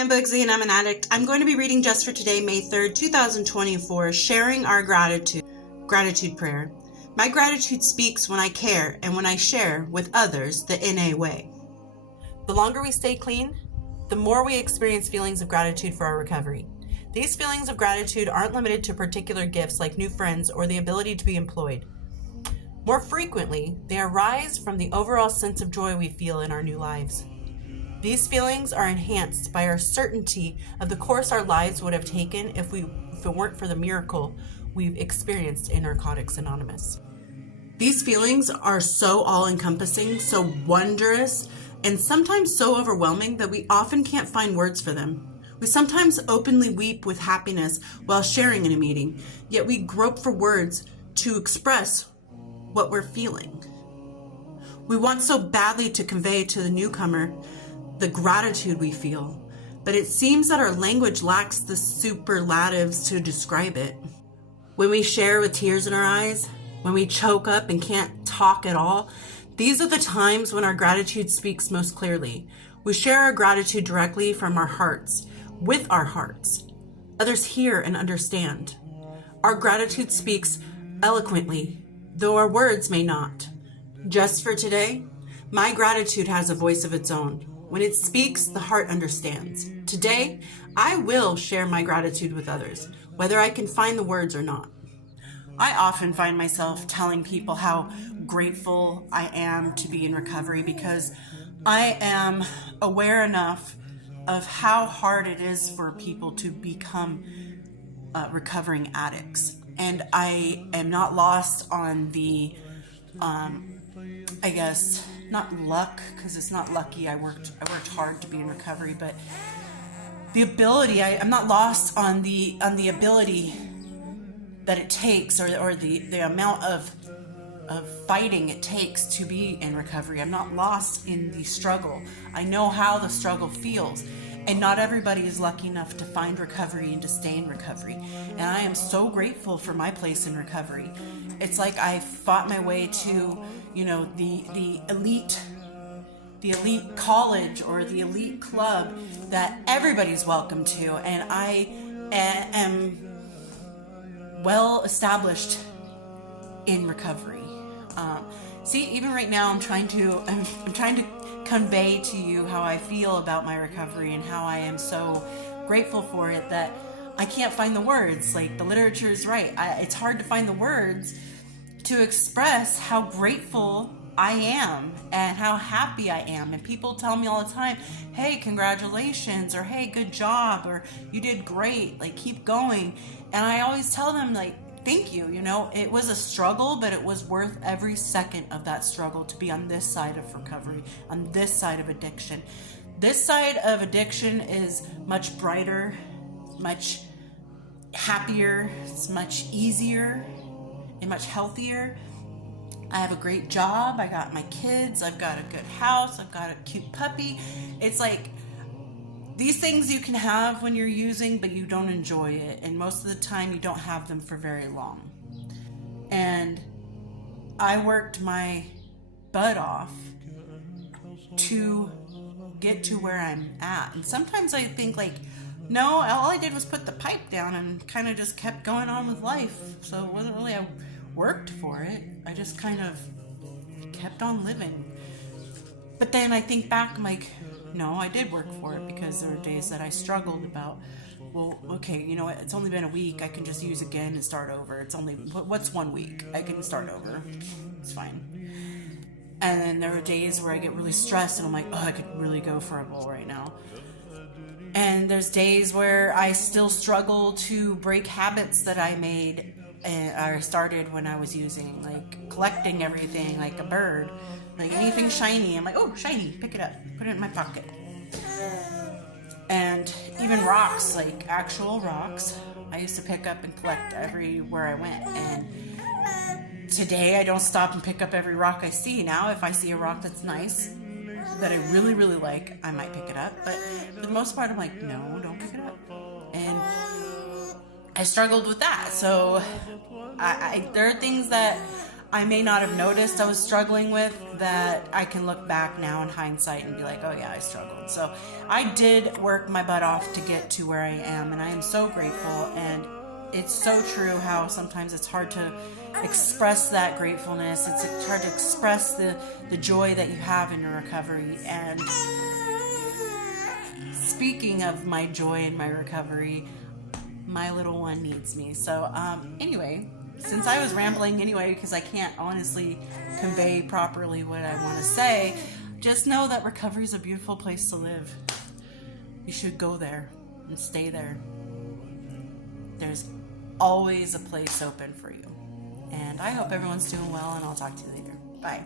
I'm Bugsy and I'm an addict. I'm going to be reading just for today, May 3rd, 2024, sharing our gratitude prayer. My gratitude speaks when I care and when I share with others the NA way. The longer we stay clean, the more we experience feelings of gratitude for our recovery. These feelings of gratitude aren't limited to particular gifts like new friends or the ability to be employed. More frequently, they arise from the overall sense of joy we feel in our new lives. These feelings are enhanced by our certainty of the course our lives would have taken if it weren't for the miracle we've experienced in Narcotics Anonymous. These feelings are so all-encompassing, so wondrous, and sometimes so overwhelming that we often can't find words for them. We sometimes openly weep with happiness while sharing in a meeting, yet we grope for words to express what we're feeling. We want so badly to convey to the newcomer the gratitude we feel, but it seems that our language lacks the superlatives to describe it. When we share with tears in our eyes, when we choke up and can't talk at all, these are the times when our gratitude speaks most clearly. We share our gratitude directly from our hearts, with our hearts. Others hear and understand. Our gratitude speaks eloquently, though our words may not. Just for today, my gratitude has a voice of its own. When it speaks, the heart understands. Today, I will share my gratitude with others, whether I can find the words or not. I often find myself telling people how grateful I am to be in recovery because I am aware enough of how hard it is for people to become recovering addicts. And I am not lost on the, not luck, because it's not lucky. I worked hard to be in recovery, but the ability, I'm not lost on the ability that it takes, or the amount of fighting it takes to be in recovery. I'm not lost in the struggle. I know how the struggle feels, and not everybody is lucky enough to find recovery and to stay in recovery. And I am so grateful for my place in recovery. It's like I fought my way to, the elite college or the elite club that everybody's welcome to, and I am well established in recovery. Even right now, I'm trying to convey to you how I feel about my recovery and how I am so grateful for it that I can't find the words. Like, the literature is right. It's hard to find the words to express how grateful I am and how happy I am. And people tell me all the time, hey, congratulations, or hey, good job, or you did great, like, keep going. And I always tell them, like, thank you. It was a struggle, but it was worth every second of that struggle to be on this side of recovery, on this side of addiction. This side of addiction is much brighter, much happier, it's much easier, and much healthier. I have a great job, I got my kids, I've got a good house, I've got a cute puppy. It's like, these things you can have when you're using, but you don't enjoy it. And most of the time, you don't have them for very long. And I worked my butt off to get to where I'm at. And sometimes I think, like, no, all I did was put the pipe down and kind of just kept going on with life. So it wasn't really I worked for it. I just kind of kept on living. But then I think back, I'm like, no, I did work for it, because there were days that I struggled about, well, okay, you know what, it's only been a week, I can just use again and start over. It's only, what's 1 week? I can start over. It's fine. And then there were days where I get really stressed and I'm like, oh, I could really go for a bowl right now. And there's days where I still struggle to break habits that I made and I started when I was using, like collecting everything like a bird. Like anything shiny, I'm like, oh, shiny, pick it up, put it in my pocket. And even rocks, like actual rocks, I used to pick up and collect everywhere I went. And today I don't stop and pick up every rock I see. Now if I see a rock that's nice, that I really, really like, I might pick it up. But for the most part, I'm like, no, don't pick it up. And I struggled with that. So there are things that I may not have noticed I was struggling with, that I can look back now in hindsight and be like, oh yeah, I struggled. So I did work my butt off to get to where I am, and I am so grateful. And it's so true how sometimes it's hard to express that gratefulness. It's hard to express the joy that you have in your recovery. And speaking of my joy in my recovery, my little one needs me. So anyway, since I was rambling anyway, because I can't honestly convey properly what I want to say, just know that recovery is a beautiful place to live. You should go there and stay there. There's always a place open for you. And I hope everyone's doing well, and I'll talk to you later. Bye.